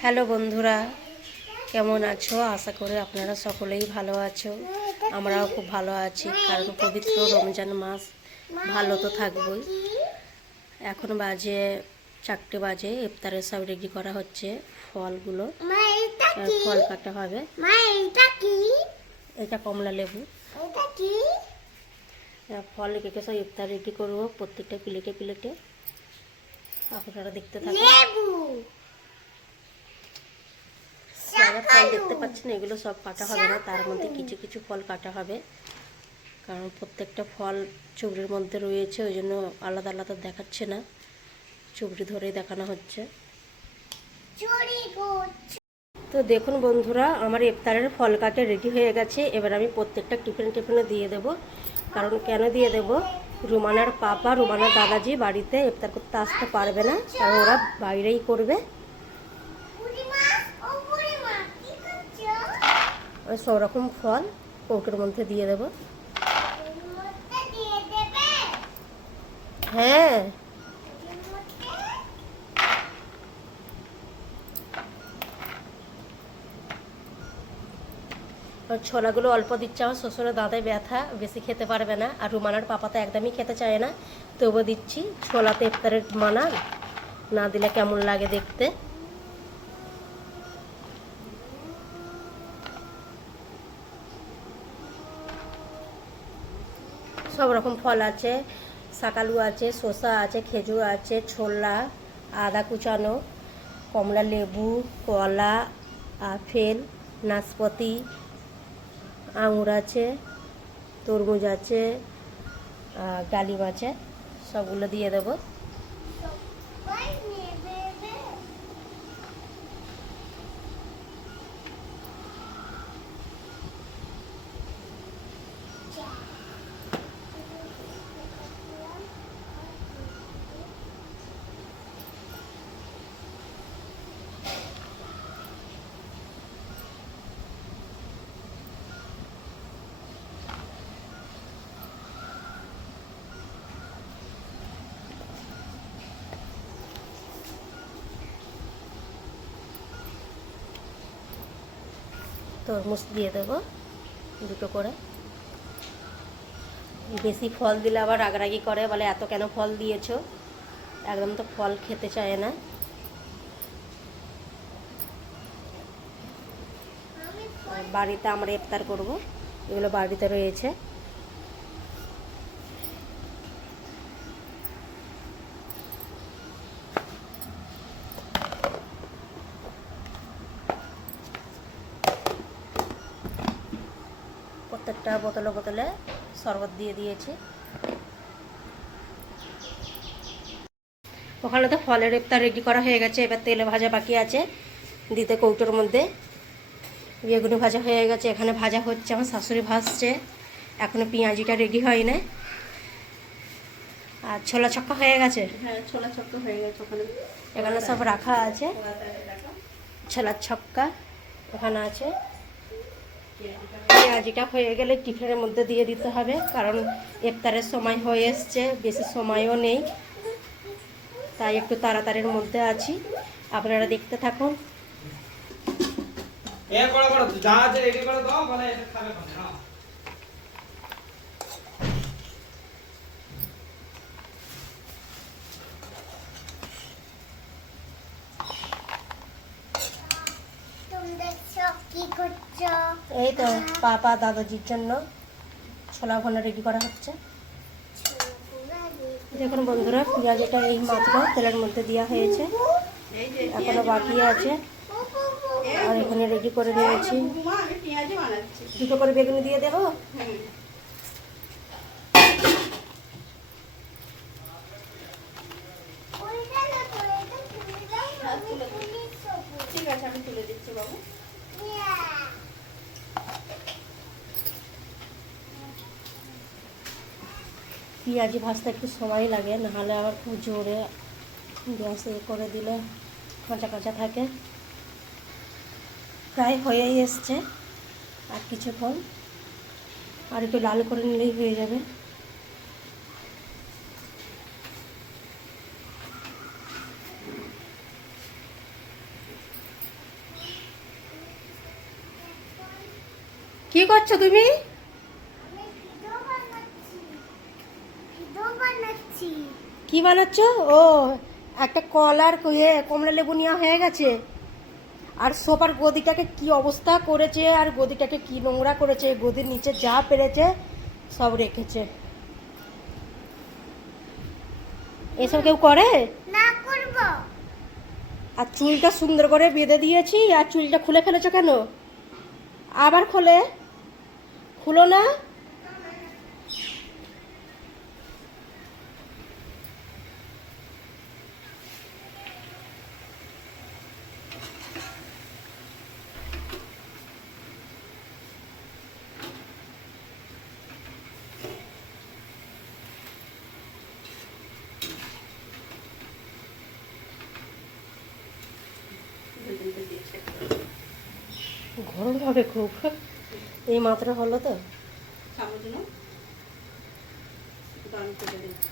Hello বন্ধুরা, কেমন আছো? আশা করি আপনারা সকলেই ভালো আছো। আমরাও খুব ভালো আছি, কারণ পবিত্র রমজান মাস, ভালো তো থাকবই। এখন বাজে 4টে বাজে, ইফতারের সব রেডি করা হচ্ছে। ফলগুলো ফল কাটা হবে। এটা কমলা লেবু। ফল কেটে সব ইফতার রেডি করবো, প্রত্যেকটা প্লেটে প্লেটে। আপনারা দেখতে থাকুন। ফল দেখতে পাচ্ছেন, এগুলো সব কাটা হবে না, তার মধ্যে কিছু কিছু ফল কাটা হবে, কারণ প্রত্যেকটা ফল চুবড়ির মধ্যে রয়েছে, ওই জন্য আলাদা আলাদা দেখাচ্ছে না, চুবড়ি ধরেই দেখানো হচ্ছে। তো দেখুন বন্ধুরা, আমার ইফতারের ফল কাটা রেডি হয়ে গেছে। এবার আমি প্রত্যেকটা টিফিনে দিয়ে দেব। কারণ কেন দিয়ে দেব, রুমানার পাপা, রুমানার দাদাজি বাড়িতে ইফতার করতে আসতে পারবে না, কারণ ওরা বাইরেই করবে। সব রকম ফল কৌটোর মধ্যে দিয়ে দেব। হ্যাঁ, ছোলাগুলো অল্প দিচ্ছে। আমার শ্বশুরের দাঁতে ব্যথা, বেশি খেতে পারবে না, আর রুমানার পাপা তো একদমই খেতে চায় না, তবুও দিচ্ছি। ছোলাতে ইফতারের মানা, না দিলে কেমন লাগে দেখতে। সব রকম ফল আছে, শাকালু আছে, শসা আছে, খেজুর আছে, ছোলা, আদা কুচানো, কমলা লেবু, কলা, আপেল, নাশপাতি, আঙুর আছে, তরমুজ আছে, ডালিম আছে, সবগুলো দিয়ে দেবো। তরমুজ দিয়ে দেবো 2টো করে। বেশি ফল দিলে আবার রাগারাগি করে, বলে এত কেন ফল দিয়েছো। একদম তো ফল খেতে চায় না। বাড়িতে আমরা ইফতার করব, এগুলো বাড়িতে রয়েছে। প্রত্যেকটা বোতলে বোতলে শরবত দিয়ে দিয়েছি। ওখানে তো ফলের ইফতার রেডি করা হয়ে গেছে, এবার তেলে ভাজা বাকি আছে দিতে কৌটোর মধ্যে। বেগুনি ভাজা হয়ে গেছে, এখানে ভাজা হচ্ছে, আমার শাশুড়ি ভাজছে, এখনো পেঁয়াজিটা রেডি হয় না। আর ছোলা ছক্কা হয়ে গেছে। হ্যাঁ, ছোলা ছক্কা হয়ে গেছে। এখানে সব রাখা আছে, ছোলার ছক্কা ওখানে আছে। পেঁয়াজিটা হয়ে গেলে টিফিনের মধ্যে দিয়ে দিতে হবে, কারণ ইফতারের সময় হয়ে এসছে, বেশি সময়ও নেই, তাই একটু তাড়াতাড়ির মধ্যে আছি। আপনারা দেখতে থাকুন। এই তো পাপা দাদাজির জন্য ছোলা ভোনা রেডি করা হচ্ছে। দেখুন বন্ধুরা, পেঁয়াজিটা এই মাত্র তেলের মধ্যে দেওয়া হয়েছে, এখনো বাকি আছে। আর এখানে রেডি করে নিয়েছি, 2টো করে বেগুনি দিয়ে দেবো। ঠিক আছে, আমি তুলে দিচ্ছি বাবু। পেঁয়াজি ভাজতে একটু সময় লাগে, নাহলে আবার খুব জোরে গ্যাস করে দিলে কাঁচা কাঁচা থাকে। প্রায় হয়েই এসছে, আর কিছুক্ষণ আর একটু লাল করে নিলেই হয়ে যাবে। কি করছো তুমি? কি বানাচ্ছো? ও, একটা কলার কমলা লেবু নেওয়া হয়ে গেছে। আর সোফার গদিটাকে কি অবস্থা করেছে, আর গদিটাকে কি নোংরা করেছে, গদির নিচে যা পেরেছে সব রেখেছে। এসব কেউ করে না করব। আর চুলটা সুন্দর করে বেঁধে দিয়েছি, আর চুলটা খুলে ফেলেছো কেন? আবার খুলো না। গরম হবে খুব, এই মাত্র হলো তো। খাবার জন্য গরম করে দিচ্ছি।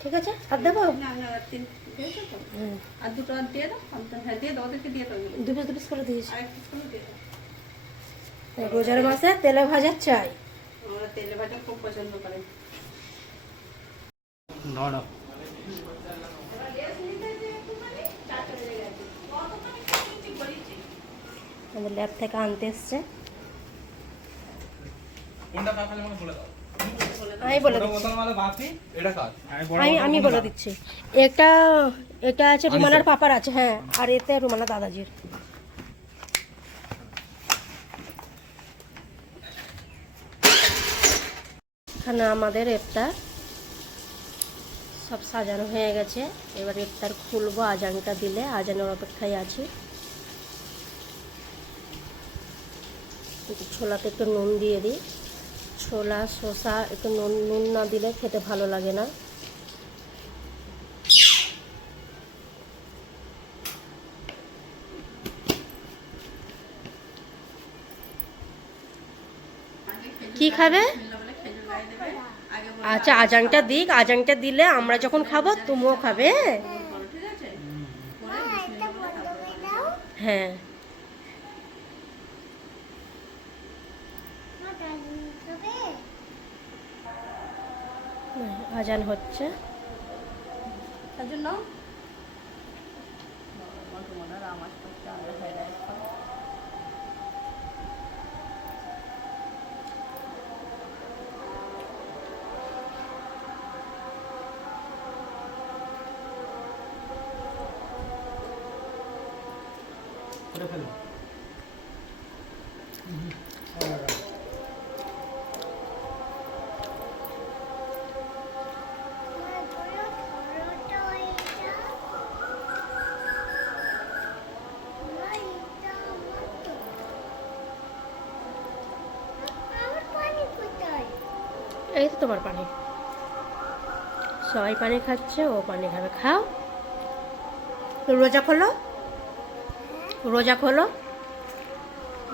ঠিক আছে, আর দেবো? না না, আর 3 দিয়েছো তো? হ্যাঁ, আর 2টো আর দিয়ে দাও। হ্যাঁ দিয়ে দাও, ওদেরকে দিয়ে দাও এগুলো। 2 পিস করে দিয়েছি। আর 1 পিস করে দিয়ে দাও। রোজার মাসে তেলে ভাজা চাই। আমরা তেলে ভাজা খুব পছন্দ করি। আমাদের ল্যাব থেকে আনতে এসছে। আমি বলে দিচ্ছি, আমি বলে দিচ্ছি। এটা আছে রুমানার পাপার আছে, হ্যাঁ, আর এতে রুমানা দাদাজির। এখানে আমাদের ইফতার সব সাজানো হয়ে গেছে। এবার ইফতার খুলবো, আজানটা দিলে আজানের অপেক্ষায় আছি। ছোলাতে একটু নুন দিয়ে দিই। ছোলা শসা একটু নুন না দিলে খেতে ভালো লাগে না। কি খাবে? আচ্ছা, আজানটা দিক, আজানটা দিলে আমরা যখন খাবো তুমিও খাবে। ঠিক আছে? এটা বন্ধ করে দাও। হ্যাঁ, মা দাদি খাবে। আজান হচ্ছে। তার জন্য তোমাদের আমার করতে আমরা হেদায়ত করো। মা বলো ধরোটা এটা। মা এটা আমার তো। আমার পানি কোথায়? এই তো তোমার পানি। সবাই পানি খাচ্ছে, ও পানি খাবে। খাও, রোজা খোলো, রোজা খোলো।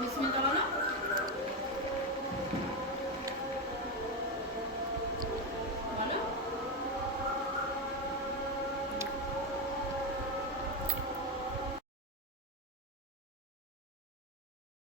বিসমিল্লাহ বলো।